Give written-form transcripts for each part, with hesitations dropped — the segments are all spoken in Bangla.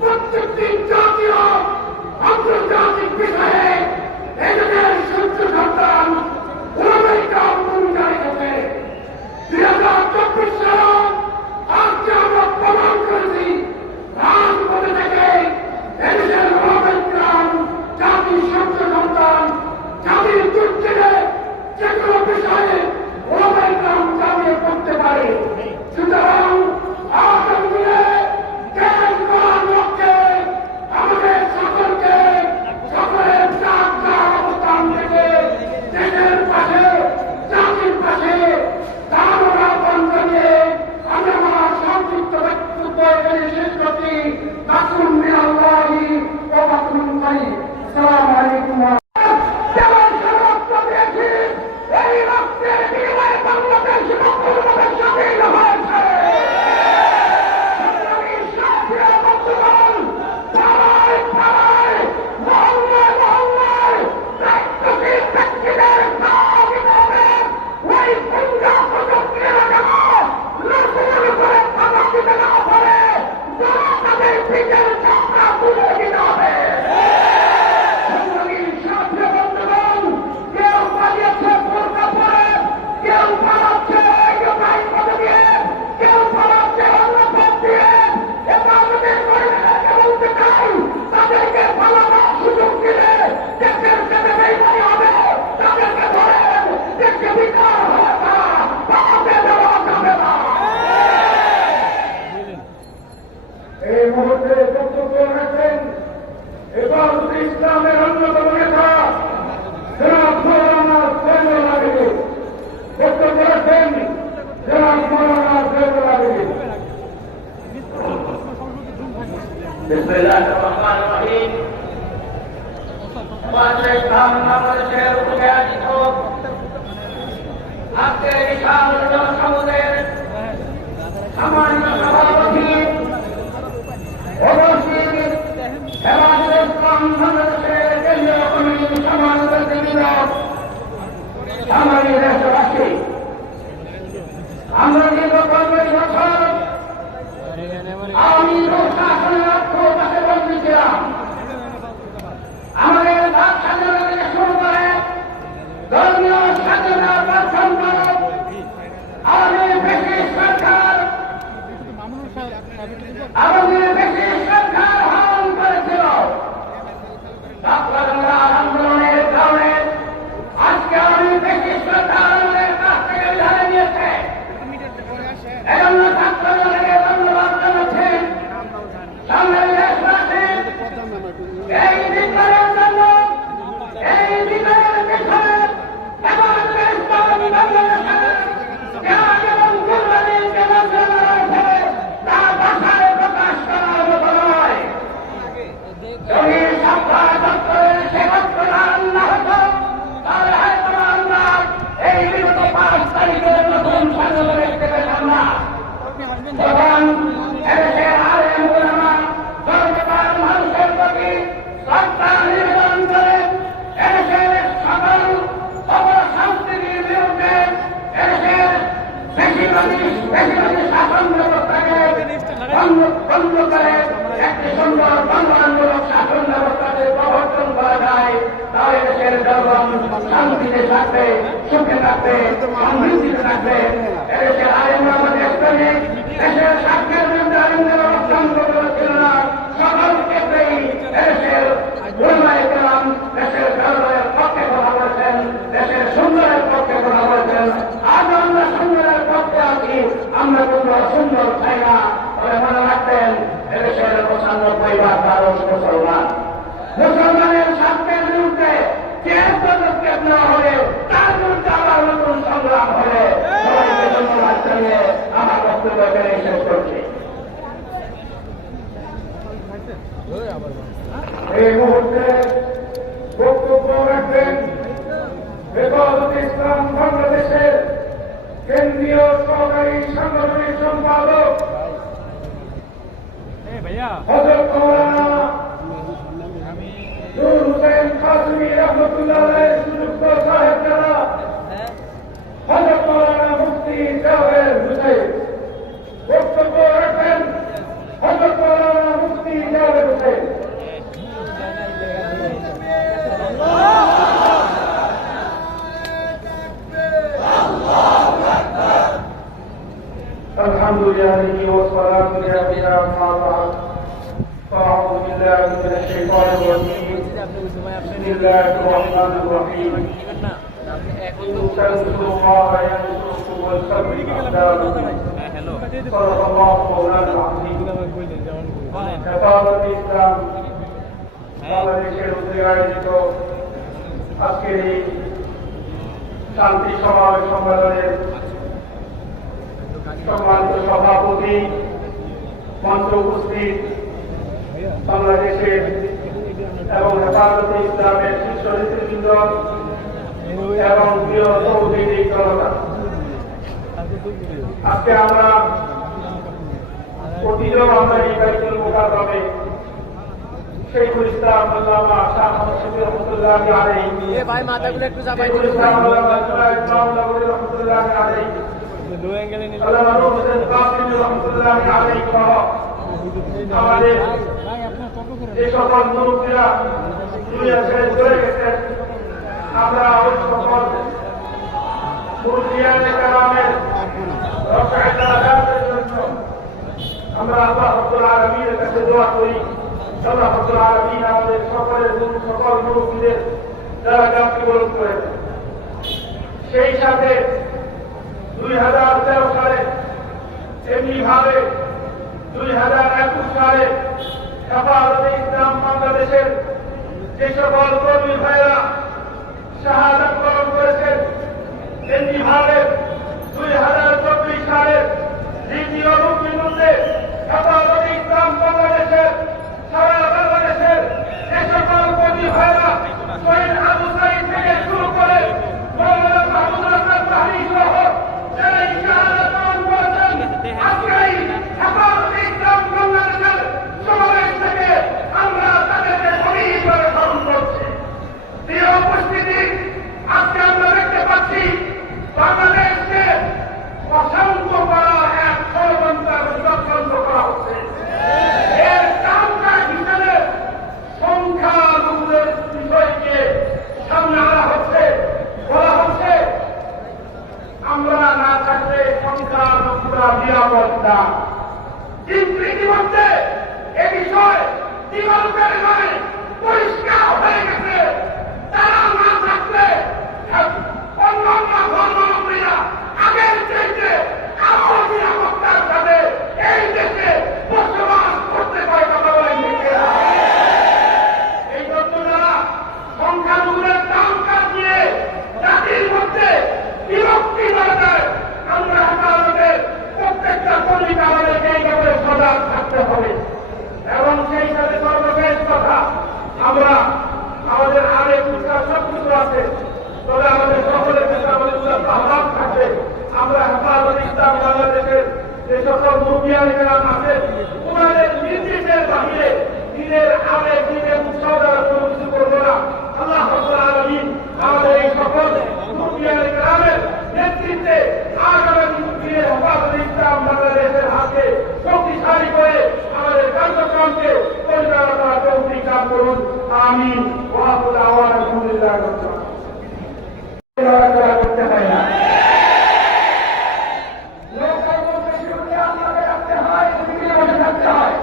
প্রত্যেকদিন জাতীয় আন্তর্জাতিক বিষয়ে এদের সূর্য সন্তান ভূমিকা রেখেছে। 2024 সাল আজকে আমরা প্রমাণ করেছি রাজপথে থেকে এদেশের ভূমিকাম জাতির সূর্য সন্তান জাতির দুর্যোগে যে কোনো বিষয়ে ভূমিকাম চালিয়ে করতে পারে। সুতরাং আগামী দিনে দেশ গড়ার লক্ষ্যে আমাদের সকলকে সকলের চাপ অবস্থান থেকে দেশের পাশে জাতির পাশে দাঁড়ানোর আহ্বান জানিয়ে আমরা আমার সংক্ষিপ্ত বক্তব্য এখানে শেষ করছি। বাকুন মিনাল্লাহি ওয়া বাকুন করি। আসসালামু আলাইকুম। যেমন সর্বত্র দেখি এই রক্তের বিনিময়ে বাংলাদেশ মুক্তিযুদ্ধের স্বাধীন হয়েছে। এই মুহূর্তে বক্তব্য রাখেন হেফাজতে ইসলামের অন্যতম নেতা জনাব মৌলানা জয়নুল আবেদিন। বক্তব্য রাখেন জনাব মৌলানা জয়নুল আবেদিন। বিসমিল্লাহির রহমানির রহিম। বাংলাদেশের উদ্যোগে আয়োজিত আজকের বিশাল জনসমাবেশের সামান্য সভাপতি হেফাজতে ইসলাম বাংলাদেশের কেন্দ্রীয় কমিটির সম্মানিত নেতৃবৃন্দ, সম্মানিত দেশবাসী, আমরা দীর্ঘ 50 বছর আওয়ামী লীগ শাসনের অর্থে বন্দী ছিলাম। আমাদের বাক স্বাধীনতা থেকে শুরু করে ধর্মীয় স্বাধীনতার প্রথম আওয়ামী ব্রিটিশ সরকার হরণ করেছিল। আন্দোলনের কারণে আজকে আওয়ামী ব্রিটিশ সরকার আমাদের কাছ থেকে বিদায় নিয়েছে। এজন্য ছাত্রদলকে ধন্যবাদ জানাচ্ছি। সামনের দেশবাসী, এই বিপ্লবের জন্য এই বিপ্লবের পেছনে হেফাজতে ইসলাম বাংলাদেশের ত্যাগ এবং কুরবানিকে মন্ত্রণা রয়েছে, তা ভাষায় প্রকাশ করার মতো নয়। যদি সরকার দপ্তরের শেখর প্রধান না হতো তাহলে হয়তো আমরা এই বিগত 5 তারিখের নতুন স্বাধীনতা দেখতে পেতাম না। এবং এদেশের আলেম ওলামা সর্বদার মানুষের প্রতি শ্রদ্ধা নিবেদন করে এদেশের সকল অপসংস্কৃতির বিরুদ্ধে এদেশের বেশিরভাগী শাসন ব্যবস্থাকে বন্ধ করে একটি সুন্দর বাংলামূলক শাসন ব্যবস্থাকে প্রবর্তন করা যায়, তাহলে দেশের জনগণ শান্তিতে থাকবে, সুখে থাকবে, সমৃদ্ধিতে থাকবে। এদেশের আইন আমাদের প্রেমিক, দেশের স্বার্থের বিরুদ্ধে আইনের অবস্থান করেছিল না। সকল ক্ষেত্রেই এদেশের উলামায়ে কেরাম দেশের জনগণের পক্ষে কথা বলেছেন, দেশের সুন্দরের পক্ষে কথা বলেছেন। আজ আমরা সুন্দরের পক্ষে আছি, আমরা কোনো সুন্দর চাই না। তবে মনে রাখবেন, এদেশের 95% মানুষ মুসলমান। মুসলমানের স্বার্থের বিরুদ্ধে যে পদক্ষেপ নেওয়া হলে তার বিরুদ্ধে আবার নতুন সংগ্রাম হবে। সবাইকে ধন্যবাদ জানিয়ে আমার বক্তব্য এখানে শেষ করছি। এই মুহূর্তে বক্তব্য রাখবেন হেফাজতে ইসলাম বাংলাদেশের কেন্দ্রীয় সহকারী সাংগঠনিক সম্পাদক হযরত মাওলানা নূর হোসেন কাসেমী রহমতুল্লাহ আলাইহি সুযোগ্য সাহেব যারা হযরত মাওলানা মুফতি الحمد لله والصلاة لله أما بعد فأعوذ بالله من الشيطان الرجيم بسم الله الرحمن الرحيم إن تنصروا الله ينصركم ويثبت أقدامكم صدق الله مولانا العظيم হেফাজত ইসলাম বাংলাদেশের উদ্যোগে আয়োজিত আজকের এই শান্তি সমাবেশ সম্মেলনের সম্মানিত সভাপতি, মঞ্চে উপস্থিত বাংলাদেশের এবং হেফাজতে ইসলামের শীর্ষ নেতৃবৃন্দ এবং প্রিয় তৌহিদি জনতা, আজকে আমরা অতীতেও আমরা এই বাইতুল মুকাররমে শেখুল ইসলাম আল্লামা শাহ আহমদ শফি রহমতুল্লাহি আলাইহি শেখুল ইসলাম আল্লামা ইসলাম নবী রহমতুল্লাহি আলাইহি আল্লামা নূর হোসেন কাসিমি রহমতুল্লাহি আলাইহি সহ আমাদের যে সকল মুরব্বীরা দুনিয়া ছেড়ে চলে গেছেন, আমরা ওই সকল মুরব্বিয়ানে কেরামের রফায়ে দারাজাতের জন্য আমরা আল্লাহ রাব্বুল আলামিনের কাছে দোয়া করি। আল্লাহ রাব্বুল আলামিন আমাদের সকল মুরব্বিদের দারাজাতকে বুলন্দ করে দেন। সেই সাথে 2013 সালে এমনিভাবে 2021 সালে হেফাজতে ইসলাম বাংলাদেশের যে সকল কর্মী ভাইয়েরা শাহাদাত বরণ করেছেন, এমনিভাবে 2024 সালের দ্বিতীয় মুক্তিযুদ্ধে হেফাজতে ইসলাম বাংলাদেশের সারা বাংলাদেশের যে সকল কর্মী ভাইয়েরা শহীদ আবু সাঈদ থেকে শুরু করে মওলানা মাহমুদ হাসান তাহরি সহ যারা এই শাহাদাত বরণ করেছেন, আজকেই হেফাজতে ইসলাম বাংলাদেশের সমাবেশ থেকে আমরা তাদেরকে গভীরভাবে স্মরণ করছি। প্রিয় উপস্থিতি, আজকে আমরা দেখতে পাচ্ছি বাংলাদেশকে অশান্ত করা এক ষড়যন্ত্র চক্রান্ত করা হচ্ছে। এর কারণটা হিসেবে সংখ্যালঘুদের বিষয়কে সামনে আনা হচ্ছে, বলা হচ্ছে আমরা না থাকলে সংখ্যালঘুরা নিরাপদ না। কিন্তু ইতিমধ্যে এ বিষয়ে দিগন্তের নয় পরিষ্কার হয়ে গেছে, তারা না থাকলে অন্যান্য ধর্মাবলম্বীরা আগের চাইতে আরো নিরাপত্তার সাথে এই দেশে বসবাস করতে পারে। কথা বলেন ঠিক কিনা? এই জন্য যারা সংখ্যালঘুদের দাম কাটিয়ে জাতির মধ্যে বিভক্তি দরকার, আমরা হেফাজতের প্রত্যেকটা কর্মীকে আমাদেরকে এই ব্যাপারে সজাগ থাকতে হবে। এবং সেই সাথে সর্বশেষ কথা, আমরা আমাদের আরেক উৎসাহ সবকিছু আছে, তবে আমাদের সকলের ক্ষেত্রে আমাদের আহ্বান থাকবে, আমরা হেফাজতে ইসলাম বাংলাদেশের যে সকল মুরব্বিয়ান কেরাম আছেন, ওনাদের নির্দেশের বাহিরে দিনের আবেগ, দিনের উৎসাহ দ্বারা কোনো কিছু করবো না। আল্লাহ রাব্বুল আলামিন আমাদের এই সকল মুরব্বিয়ান কেরামের নেতৃত্বে আগামী দিনে হেফাজতে ইসলাম বাংলাদেশের হাতে শক্তিশালী করে আমাদের কার্যক্রমকে পরিচালনা করার তৌফিক দান করুন। আমিন। ওয়া আখিরু দাওয়ানা আলহামদুলিল্লাহি রাব্বিল আলামিন। করতে হয় না, লোকাল বেশি উঠে আপনাকে রাখতে হয়, এদিকে বসে থাকতে হয়।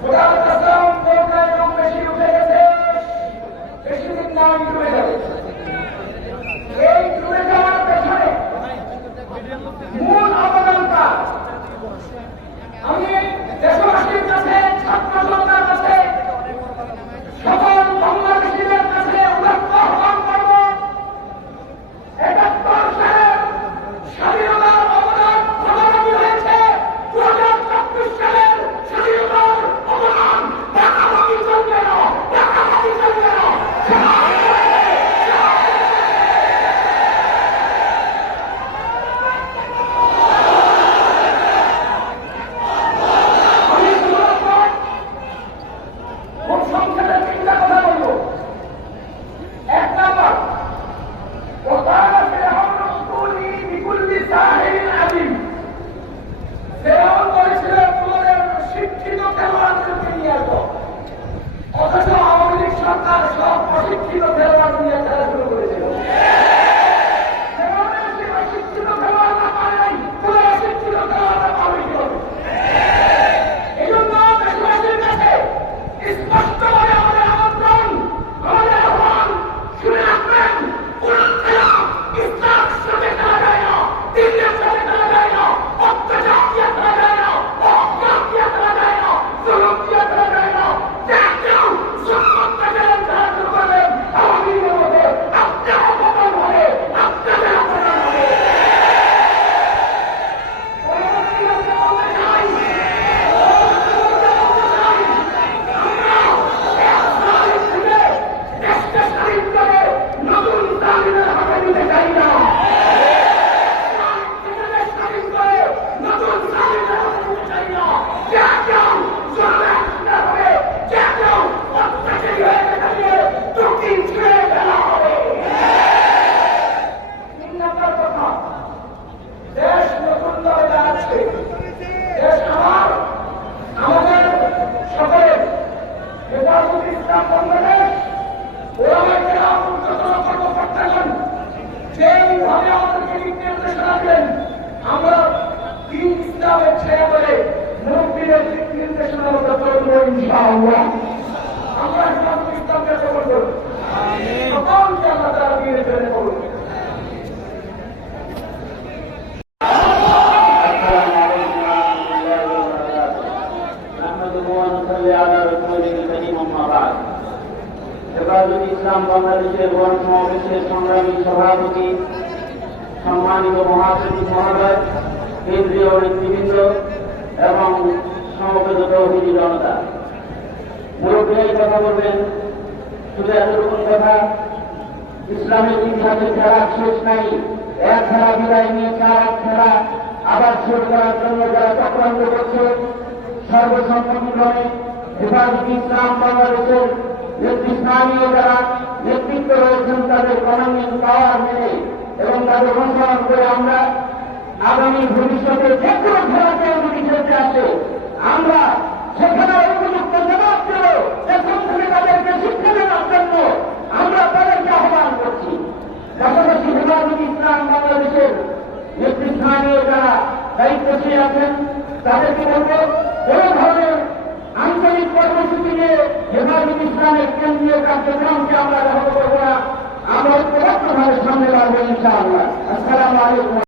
খোদার কসম, লোকাল বেশি উঠে গেছে, বেশি দিন না ডুবে যাবে। এই ডুবে যাওয়ার পেছনে মূল অবদানটা আমি দেশবাসীর কাছে, ছাত্র জনতার কাছে করবো ইনশাআল্লাহ। আমরা হেফাজতে ইসলামকে কবুল করব, সকলকে আল্লাহ তাআলা দিয়ে দেবেন কবুল। হেফাজতে ইসলাম বাংলাদেশের ওয়ান সমাবেশের সংগ্রামী সভাপতি, সম্মানিত মহাসচিব মহোদয়, কেন্দ্রীয় নেতৃবৃন্দ এবং সমবেত তৌহিদি জনতা, মুরব্বীরাই কথা বলবেন। শুধু এতটুকু কথা, ইসলামের ইতিহাসে খেলা শেষ নাই। এক খেলা বিদায় নিয়ে চার খেলা আবার শুরু করার জন্য যারা চক্রান্ত করছে, সর্বসম্মতিক্রমে হেফাজতে ইসলাম বাংলাদেশের নেতৃস্থানীয় যারা নেতৃত্ব রয়েছেন তাদের কমান্ডিং পাওয়ার মেনে এবং তাদের অনুসরণ করে আমরা আগামী ভবিষ্যতে যে কোনো খেলাতে যদি খেলতে আসে আমরা সেখানে উপযুক্ত জবাব দেব। এখন থেকে তাদেরকে শিক্ষা দেওয়ার জন্য আমরা তাদেরকে আহ্বান করছি। পাশাপাশি হেফাজতে ইসলাম বাংলাদেশের নেতৃস্থানীয় যারা দায়িত্বশীল আছেন তাদেরকে বলব, কোন ধরনের আঞ্চলিক কর্মসূচি নিয়ে হেফাজতে ইসলামের কেন্দ্রীয় কার্যক্রমকে আমরা ব্যাহত করব না। আমরা ঐক্যবদ্ধভাবে সামনে বাড়বো ইনশাআল্লাহ। আসসালামু আলাইকুম।